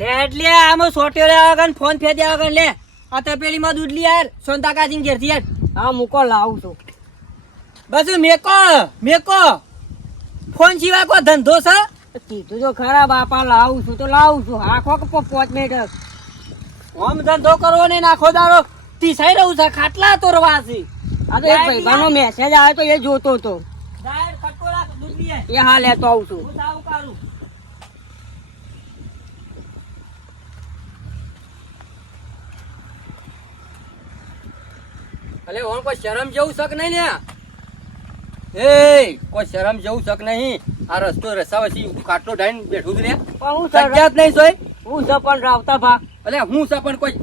લે એટલે આમાં સોટ્યો લેવા વગર ફોન ફેદ્યા વગર લે આ તપેલીમાં દૂધ લઈ યાર સોનતા કાચીન ઘેરથી યાર હા મૂકો લાવું છું. બસ મેકો મેકો. ફોન સિવાય કોઈ ધંધો છે? કીધું તો ખરા બાપા લાવું છું તો લાવું છું. આખો કે પો- પાંચ મિનિટ જ. આમ ધંધો કરવો ને નાખો દાડો. તીસાઈ રહ્યું છે ખાટલા તો છે. આ તો એક ભાઈબંધનો મેસેજ આવ્યો તો એ જોતો હતો. એ હા લેતો આવું છું. અલે ઓન કોઈ શરમ જેવું શક નહીં ને એ કોઈ શરમ જેવું શક નહીં. આ રસ્તો વચ્ચે ખાટલો ઢાઈને બેઠું રે પણ હું સજ્જાત નહીં સોય. હું પણ રાવતા ભા. અલે હું પણ કોઈ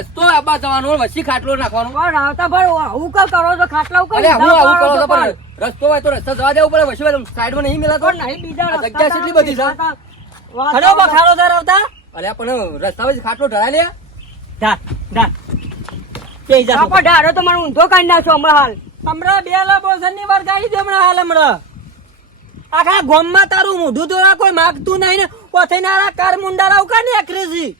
રસ્તો આબા જવાનો વસી ખાટલો નાખવાનો. પણ રાવતા ભા હું કઈ કરો છો? ખાટલા ઉપર અરે હું આવું કરો છો પણ રસ્તો હોય તો રસ્તો જવા દેવું પડે વચ્ચે સાઈડમાં નહીં મિલાતો. નહીં બીજા જગ્યા કેટલી બધી છે? ખરો બખાડો તાર આવતા. અરે પણ રસ્તા વચ્ચે ખાટલો ઢળાય લે જા જા કે જા બાપા ડાળો તો મને ઊંધો કાઢી નાખ્યો હમણાં હાલ. હમણાં બે ની વાર ગાડી દે હમણાં હાલ હમણાં. આખા ગોમમાં તારું મોઢું દોરા કોઈ માગતું નહીં ને. કોથેનારા કાર મુંડારા ઉકા ને અકરેસી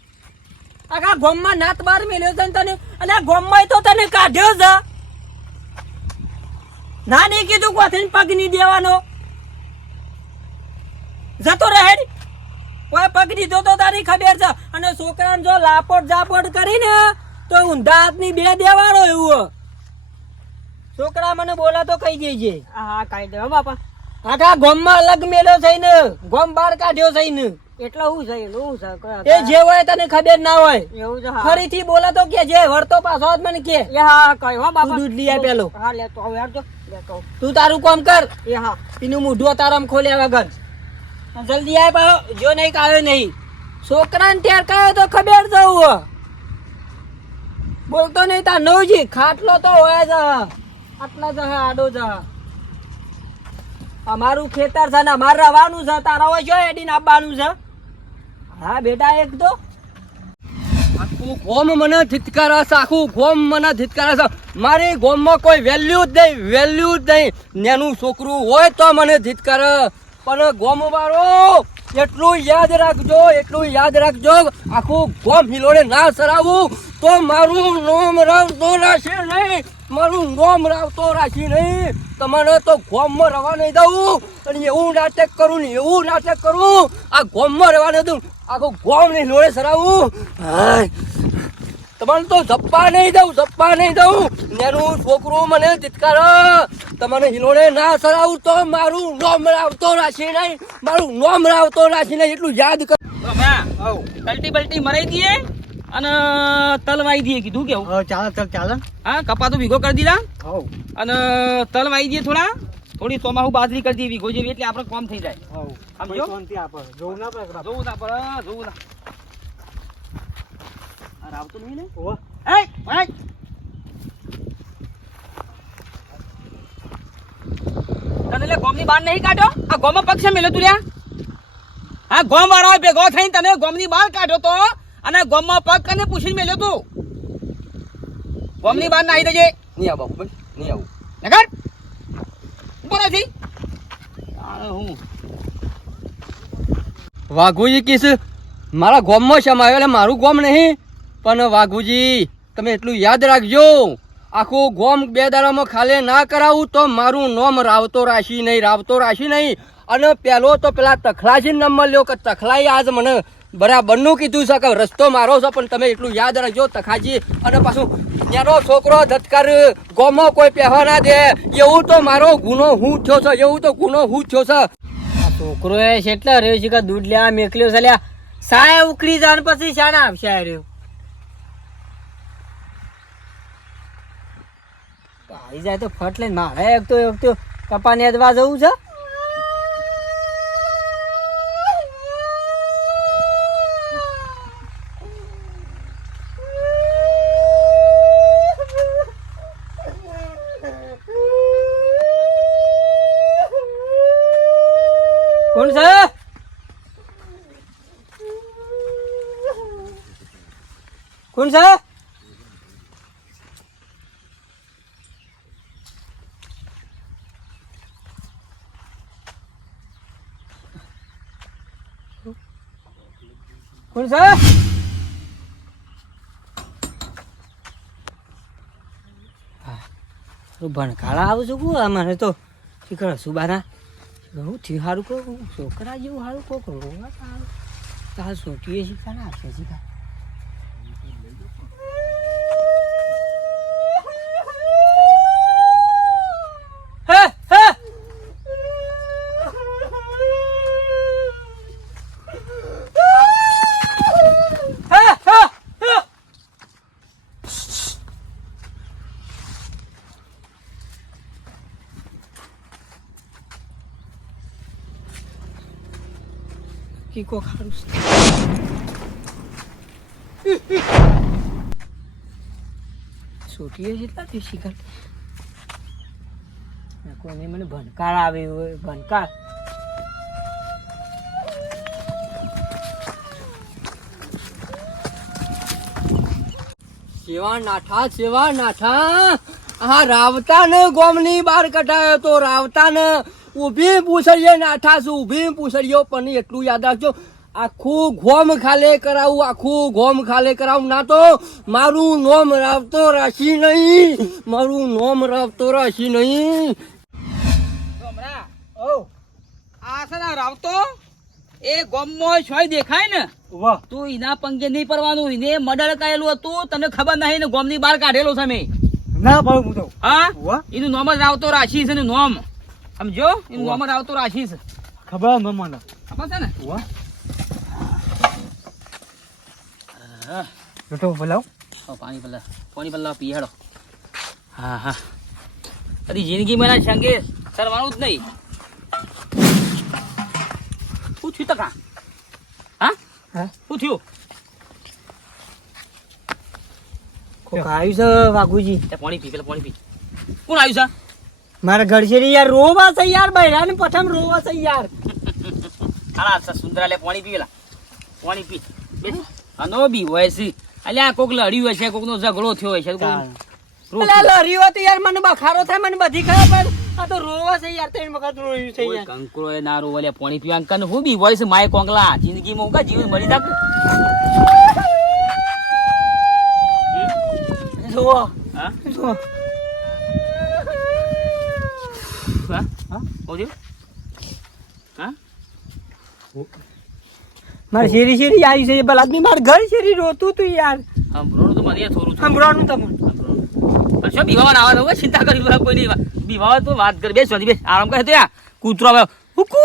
આખા ગોમમાં નાત બાર મેલ્યો છે ને તને. અને ગોમમાં તો તને કાઢ્યો છે. ના નહીં કીધું કોથેન પગ નહીં દેવાનો. જતો રહે કોઈ પગ દીધો તો તારી ખબર છે. અને છોકરાને જો લાપોટ જાપોટ કરીને તો ઊંધા હાથની બે દેવાળો એવું. છોકરા મને બોલા તો કહી દેજે. હા હા કાઢી દે બાપા. આખા ગોમમાં અલગ મેલ્યો થઈને ગોમ બાર કાઢ્યો થઈને. એટલે હું છે એનું હું છે એ જે હોય તને ખબર ના હોય. એવું છે ફરીથી બોલા તો કે જે વળતો પાછો જ મને કે. એ હા કઈ હો બાપા. તું દૂધ લઈ આય પેલો. હા લે તો જો તું. તારું કામ કર. એ હા. એનું મોઢું તારામ ખોલ્યા વગર. જલ્દી આય પાછો જો નહીં કાયો નહીં. છોકરાને ત્યાર કાયો તો ખબર જવું બોલતો નહીં તા નવજી. ખાટલો તો હોય જ આટલા જ આડો જ હે. અમારું ખેતર છે ને અમારે રવાનું છે, તારા હોય જો એડીને આપવાનું છે. હા, બેટા, એક તો આખું ગોમ મને ધિતકારે છે, આખું ગોમ મને ધિતકારે છે. મારી ગોમમાં કોઈ વેલ્યુ જ નહીં વેલ્યુ જ નહીં. નેનું છોકરું હોય તો મને ધિતકારે. પણ ગોમ વાળો, એટલું યાદ રાખજો, એટલું યાદ રાખજો. આખું ગોમ હિલોડે ના સરાવું. તો મારું નોમ રાવતો રાશી નહીં. મારું નોમ રાવતો રાખી નહીં. તમારે તો ગોમમાં રવા નહીં દઉં. અને એવું નાટક કરું ને એવું નાટક કરું. આ ગોમમાં રવા નહીં દઉં. આખું ગોમ નહીં લોડે સરાવું. હાય. તમારે તો જપ્પા નહીં દઉં જપ્પા નહીં દઉં. નેનું છોકરું મને ધિતકાર તમારે હિલોડે ના સરાવું તો મારું નોમ રાવતો રાશી નહીં. મારું નોમ રાવતો રાશી નહીં એટલું યાદ કર. કલ્ટી બલ્ટી મરાઈ દઈએ અને તલ વાઈ દઈએ કીધું કેવું? ચાલે ચાલ ચાલે. હા કપા તો ભીગો કરી દીધા. અને તલ વાઈ દઈએ થોડા. થોડી ચોમાહુ બાજરી કરી દઈએ ભીગો જેવી એટલે આપણે કોમ થઈ જાય. સમજો? જોવું ના પડે જોવું ના પડે જોવું ના. આ રાવતો નહીં ને? ઓહો. એય. તને લે ગોમની બાર નહીં કાઢ્યો આ ગોમાં પક્ષે મેલો તું લ્યા. હા ગોમ વાળો ભેગો થઈને તને ગોમની બહાર કાઢ્યો તો. અને ગોમમાં પગ કરીને પૂછીને મેલ્યો તું. ગોમની બહાર નાહી દેજે. નહીં આવું બાપુ નહીં આવું. નગર ઉપર નથી હું? વાઘુજી કીસ મારા ગોમમાં સમાયો એટલે મારું ગોમ નહીં? પણ વાઘુજી, તમે એટલું યાદ રાખજો. આખું ગોમ બે દાડામાં ખાલે ના કરાવું તો મારું નોમ રાવતો રાશી નહીં, રાવતો રાશી નહીં. અને પેલો તો પેલા તખલાજી નંબર લ્યો કે તખલાઈ આજ મને બરાબરનું કીધું છે કે રસ્તો મારો છે, પણ તમે એટલું યાદ રાખજો, તખાજી. અને પાછું ત્યાંનો છોકરો ધતકર ગોમો કોઈ પહેવા ના દે. એવું તો મારો ગુનો હું થયો છે, એવું તો ગુનો હું થયો છે. છોકરો એ કેટલા રહ્યો છે કે દૂધ લેવા મેકલ્યો છે લ્યા. સાય ઉકળી જાણ પછી શાના આવશે રહ્યો. આવી જાય તો ફટ લઈને મારે એક તો એક તો કપાને અદવા જવું છે? કોણ છે? કોણ છે? કોણ છે? ભણકાળા આવું છું કું અમારે તો શીખર સુબાના બહુ થયું સારું કહું છોકરા જેવું સારું કહું કહું તાર સોટીએ શીખા ના શીખા હે હે હે હે હે કીકો ખારું છોટીએ જેટલા તે શીખર કોઈને મને ભણકાર આવે હોય ભણકાર સેવા નાઠા સેવા નાઠા હા રાવતા ને ગોમની બહાર કઢાયો તો રાવતા ને ઊભી પૂછડીએ નાઠા છું ઊભી પૂછડીઓ પણ એટલું યાદ રાખજો આખું ગોમ ખાલે કરાવું આખું ગોમ ખાલે કરાવું ના તો મારું નોમ રાવતો રાશી નહીં મારું નોમ રાવતો રાશી નહીં. આ છે ને રાવતો? એ ગોમમાં છોય દેખાય ને? વાહ. તું એના પંગે નહીં પડવાનું એને મર્ડર કરેલું હતું તને ખબર નહીં ને ગોમની બહાર કાઢેલો છે મેં. ના પાડું હું તો. હા? એનું નોમ જ રાવતો રાશી છે ને નોમ. સમજો? એનું નોમ આવતો છે. ખબર ન મને. ખબર છે ને? વાહ લોટો બોલાવ. ઓ, પાણી પલ્લા પાણી પલ્લા પી હેડો હા હા. અરે જિંદગીમાં એના સંગે સરવાનું જ નહીં. શું થયું તકા? હા? હા. શું થયું? કોક આવ્યું છે વાઘુજી. તે પાણી પી પેલા પાણી પી. કોણ આવ્યું છે? મારા ઘર છે યાર રોવા છે યાર બૈરા ને પ્રથમ રોવા છે યાર હાલા છે સુંદરા લે. પાણી પીવેલા પાણી પી અનો બી હોય છે. અલ્યા કોક લડ્યું હશે કોક નો ઝઘડો થયો હશે. અલા લરી યાર મને બખારો થાય મને બધી ખબર પણ આ તો રોવા છે યાર ત્રણ વખત રોયું છે યાર. કંકરો એ ના રોવા લે પાણી પીવા કન હું બી હોય છે માય કોંગલા. જિંદગીમાં હું કા જીવન મરી જાક જો હા? જોવો હા? Hả? કહું છું હા? મારે શેરી શેરી આવી છે બલાદમી મારે ઘર શેરી રોતું તું યાર. હમરોનું તો મને થોડું હમરોનું તમને. શું બીવાવા ના આવે ચિંતા કરી કોઈ નહીં બીવાવા તો વાત કરી. બેસ બેસ. આરામ કરે તો યાર. કૂતરો આવ્યો. હુકુ!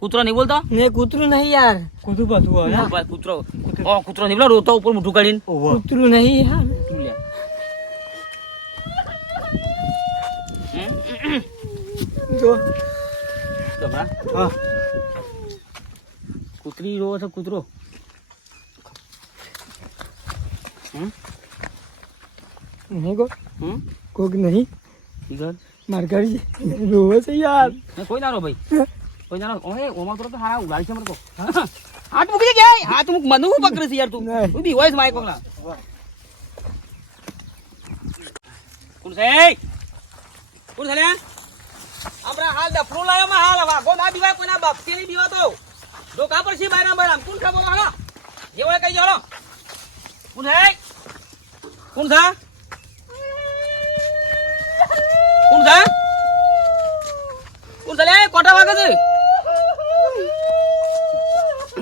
કૂતરો નહીં બોલતો? ને કૂતરું નહીં યાર. કૂતરું બધું હા, બસ કૂતરો. ઓ કૂતરો નહીં બોલો? રોતો ઉપર મોઢું કાઢીને. કૂતરું નહીં યાર. તું લે જો. ડબરા હા. કૂતરી રોવો છે કૂતરો? નહીં કો કોક નહીં. ઈગર? માર ઘર છે રોવે છે યાર. કોઈ ના રો ભાઈ. કોઈ ના રો. ઓહે ઓમાં તો હારા ઉગાડી છે મને તો. હાથ મૂકી દે કે હાથ મૂક. મને હું પકડે છે યાર તું. તું બી હોય છે માય કોંગલા કોણ છે? કોણ છે આપણા હાલ દફરું લાયો માં હાલ વાગો ના બીવાય કોના બપકે નહીં બીવા તો ડોકા પર છે બાયના બાયના કોણ ખબર હાલો. જે હોય કઈ જાલો કોણ હે કોણ થા કોણ થા કોણ લે, કોટા વાગે છે?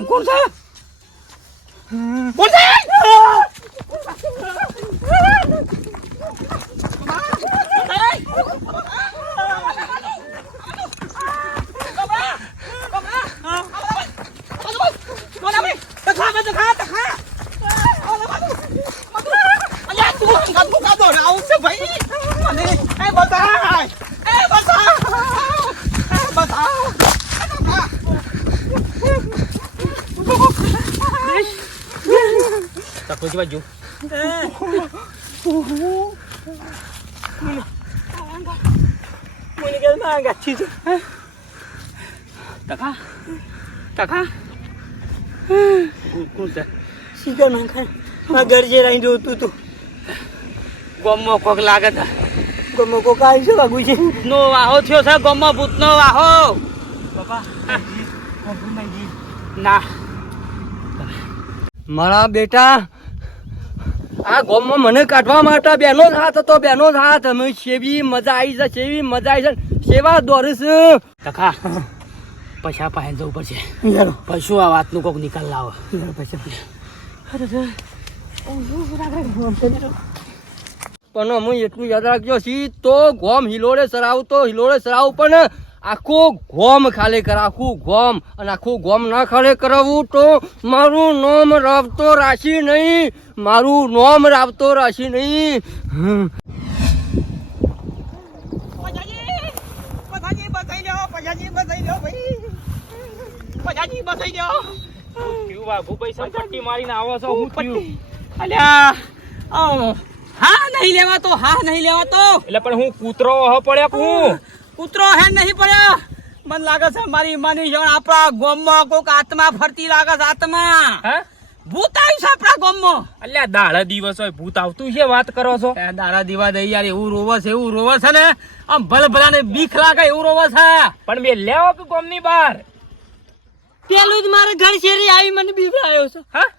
કોણ છે? કોણ છે? તકો બાજુ મને કે ના ગાછી છે ટકા ટકા કોણ છે શીખર ના ખાય મારા ઘર જે રહી રોતું તું ગોમમાં કોક લાગે તા ગમે કોક આવી છે. બાગુ છે નો વાહો થયો છે ગોમો ભૂત નો વાહો. બાપા ના. મારા બેટા આ ગોમમાં મને કાઢવા માટે બેનો જ હાથ હતો બેનો જ હાથ. અમે સેવી મજા આવી છે સેવી મજા આવી છે. સેવા દોરીશ. કાકા પૈસા પાસે જવું પડશે. પશુ આ વાતનું કોક નિકાલ લાવો. પૈસા પણ અમે એટલું યાદ રાખજો સી તો ગોમ હિલોડે સરાવતો હિલોડે સરાવ પણ આખું ગોમ ખાલી કર આખું ગોમ અને આખું ગોમ ના ખાલી કરાવવું તો મારું નોમ રાવતો રાશી નહીં મારું નોમ રાવતો રાશી નહીં હમ. પટ્ટી મારીને આવો છો હું નહીં લેવા તો હા નહીં લેવા તો એટલે પણ હું કૂતરો પડ્યા પડ્યો હું કૂતરો હે નહીં પડ્યો? મને લાગે છે મારી માની જણ આપણા ગોમમાં કોક આત્મા ફરતી લાગે છે આત્મા. ભૂત આવ્યું છે આપણા ગોમમાં. અલ્યા દાડા દિવસ હોય ભૂત આવતું છે વાત કરો છો. દાડા દિવસ યાર એવું રોવે છે એવું રોવે છે ને? આમ ભલ ભલાને બીક લાગે એવું રોવે છે. પણ બે લેવો કે ગોમની બહાર? પેલું જ મારે ઘર શેરી આવી મને બીવડાયો છે. હા?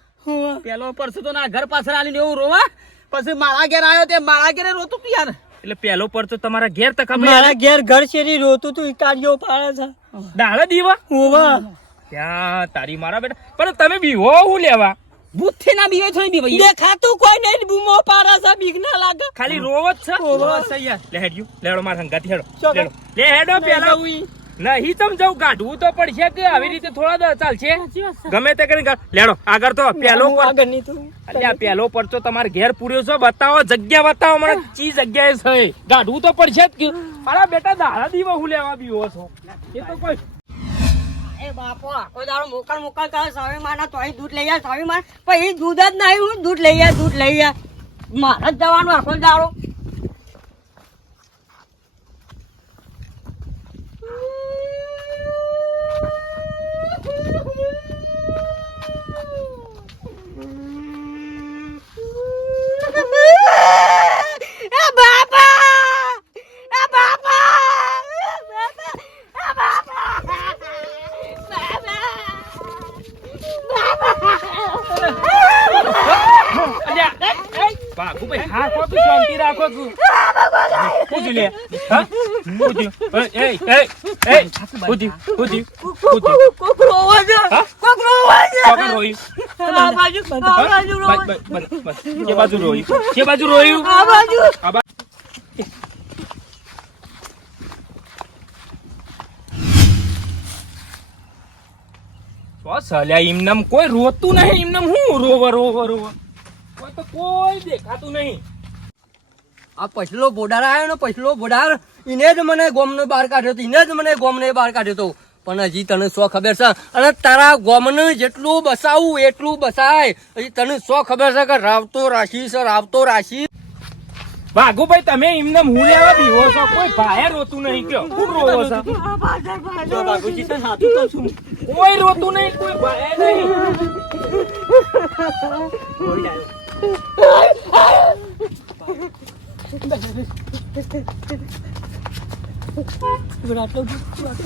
પેલો પરસો તો ના ઘર પાછળ આવીને એવું રોવા. પછી મારા ઘેર આવ્યો તે મારા ઘેરે રોતું તું યાર. એટલે પેલો પર તો તમારા ઘેર તક મારા ઘેર ઘર શેરી રોતું તું કાઢ્યો પાડે છે. દાડા દીવા હોવા. ત્યાં તારી મારા બેટા પણ તમે બીવો હું લેવા? બુથે ના બીવે છો બી ભાઈ દેખાતું કોઈ નહીં બૂમો પાડે છે બીક ના લાગે. ખાલી રોવ જ છે? બસ યાર લે હેડ્યું. લેડો મારા સંગાથી હેડો. લે હેડો. પેલા નહીં તમ જાઉં કાઢવું તો પડશે કે આવી રીતે થોડા દ- ચાલશે? ગમે તે કરીને લેડો આગળ તો પેલો અલ્યા પેલો પરચો તમારે ઘેર પૂર્યો છો બતાવો જગ્યા બતાવો મને ચી જગ્યાએ છે? ગાઢવું તો પડશે જ કે અરે બેટા દાડા દીવા હું લેવા બીવો છો? એ તો કોઈ એ બાપો આખો દાડો મોકલ મોકલ કરે સ્વામી માના તોય દૂધ લઈ આ સ્વામી પણ એ દૂધ જ નહીં હું દૂધ લઈ આ દૂધ લઈ આ મારા જ જવાનું આખો દાડો એ બાપા એ બાપા એ બાપા અલ્યા બાપુભાઈ હા તો તું શાંતિ રાખો તું પૂછ્યું લે હા પૂછ્યું એ એ એ એ પૂછ્યું પૂછ્યું પૂછ્યું કોક રોવો છે હા? કોક રોવો રોઈ. આ બાજુ આ બાજુ રોઈ. બસ બસ બસ બસ કે બાજુ રોઈ. કે બાજુ રોયું આ બાજુ. આ બાજુ. બસ અલ્યા એમનેમ કોઈ રોતું નહીં. ઇમનમ હું રોવ રોવ રોવ? કોઈ તો કોઈ દેખાતું નહીં. આ પછલો બોડાર આવ્યો ને પછલો બોડાર એને જ મને ગોમને બહાર કાઢ્યો તો એને જ મને ગોમને બહાર કાઢ્યો હતો પણ હજી તને શું ખબર છે. અને તારા ગોમને જેટલું બસાવું એટલું બસાય. હજી તને શું ખબર છે કે રાવતો રાશી સર રાવતો રાશી ભાગુભાઈ તમે એમને હું લેવા બીવો છો? કોઈ ભાઈ રોતું નહીં કયો. કોણ રોવો છો? ભાગુજી તને સાચું તો છું. કોઈ રોતું નહીં કોઈ ભાઈ નહીં.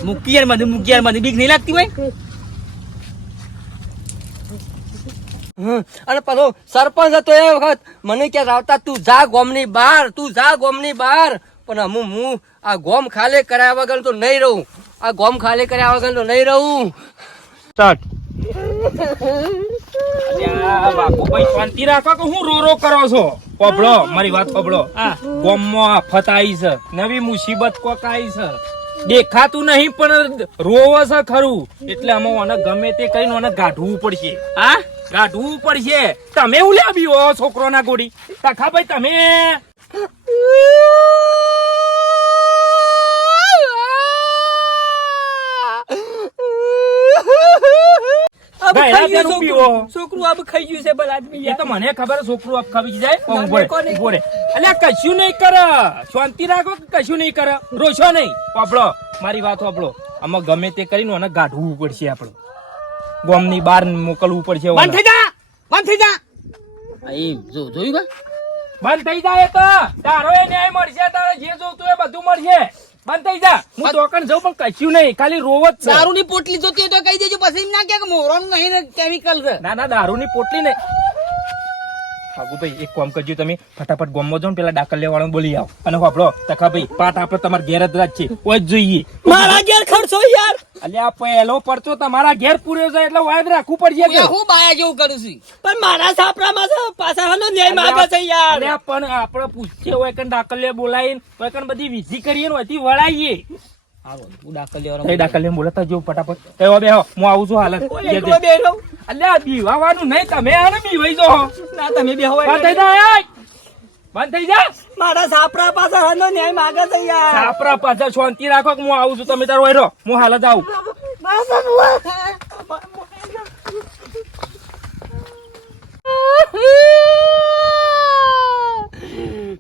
મૂકી યાર મને, મૂકી યાર મને. બીક નહીં લાગતી હોય. અને પાછો સરપંચ હતો એ વખત. મને ક્યાં રાવતા, તું જા ગોમની બહાર, તું જા ગોમની બહાર. પણ હું હું આ ગોમ ખાલે કર્યા વગર તો નહીં રહું. આ ગોમ ખાલે કર્યા વગર તો નહીં રહું. સ્ટાર્ટ બાપુભાઈ શાંતિ રાખો કે હું રો રો કરો છો? પબળો મારી વાત પબળો ગોમમાં આફત આવી છે નવી મુસીબત કોક આવી છે. દેખાતું નહીં પણ રોવો છે ખરું. એટલે અમે ઓને ગમે તે કહીને ઓને ગાઢવું પડશે. હા? ગાઢવું પડશે. તમે ઉલ્યા બી હો છોકરોના ગોડી તખાભાઈ તમે? છોકરું. છોકરું ખાઈ ગયું છે બલાદમી એ તો મને ખબર છોકરું આપ ખાવી જાય પણ ના, ઊભો રે, કોને? ઊભો રે. અલ્યા કશું નહીં કરે. શાંતિ રાખો કશું નહીં કરે? રોશો નહીં. વાપડો મારી વાત આપડો આમાં ગમે તે કરીને ઓને ગાઢવું પડશે આપણે. ગોમની બહાર મોકલવું પડશે બંધ થઈ જા બંધ થઈ જા. એ જો જોયું બંધ થઈ જાય તો. તારો એ ન્યાય મળશે તારે જે જોતું એ બધું મળશે. બંધ થઈ જા. હું દોકાન જઉં પણ કશું નહીં. ખાલી રોવ જ છે. દારૂની પોટલી જોતી તો કહી દેજો પછી એમ ના કે મોરવાનું નહીં ને કેમિકલ છે. ના ના દારૂની પોટલી નહીં. હાગુ ભાઈ એક કામ કરજો તમે. ફટાફટ ગોમમાં જાઓ પેલા ડાકર લેવાળો બોલી આવો. અને હોપડો તખા ભાઈ પાટ આપડે તમારા ઘેર જ રાખ છે જ જોઈએ. મારા ઘેર ખર્ચો યાર. અલ્યા પહેલો પરચો તમારા ઘેર પૂર્યો છે એટલે વાયદ રાખવું પડશે હું બાયા જેવું કરું છું. પણ મારા સાપરામાં ન્યાય માંગે છે યાર. અરે પણ આપણે પૂછ્યો હોય કે ડાકલે બોલાવીને હોય કે બધી વિધિ કરીએ ને હોયથી વળાઈએ. લેવાનો બોલાતા જેવું ફટાફટ. એ બેહો હું આવું છું હાલત. એકલો બેઠો. અલ્યા બીવાવાનું નહીં તમે આને બીવાઈ જો ના તમે બેહો બંધ થઈ જા! બંધ થઈ જા મારા સાપરા પાસે હાનો ન્યાય માગે છે યાર. સાપરા પાછળ શાંતિ રાખો કે હું આવું છું તમે તારો હોય હું હાલ જ આવું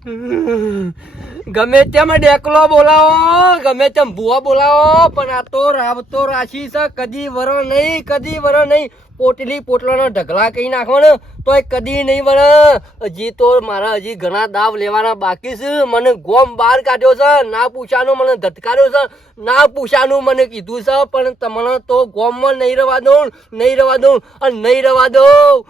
ગમે તેમ ડેકલો બોલાવો, ગમે તેમ ભૂવા બોલાવો, પણ આ તો રાવતો રાશી છે, કદી વરો નહીં, કદી વરો નહીં. પોટલી પોટલાના ઢગલા કહી નાખવાના. તોય કદી નહીં બને હજી તો મારા હજી ઘણા દાવ લેવાના બાકી છે. મને ગોમ બહાર કાઢ્યો છે. ના પૂછાનું મને ધતકાર્યો છે. ના પૂછાનું મને કીધું છે. પણ તમને તો ગોમમાં નહીં રવા દઉં. નહીં રવા દઉં. અને નહીં રવા દઉં.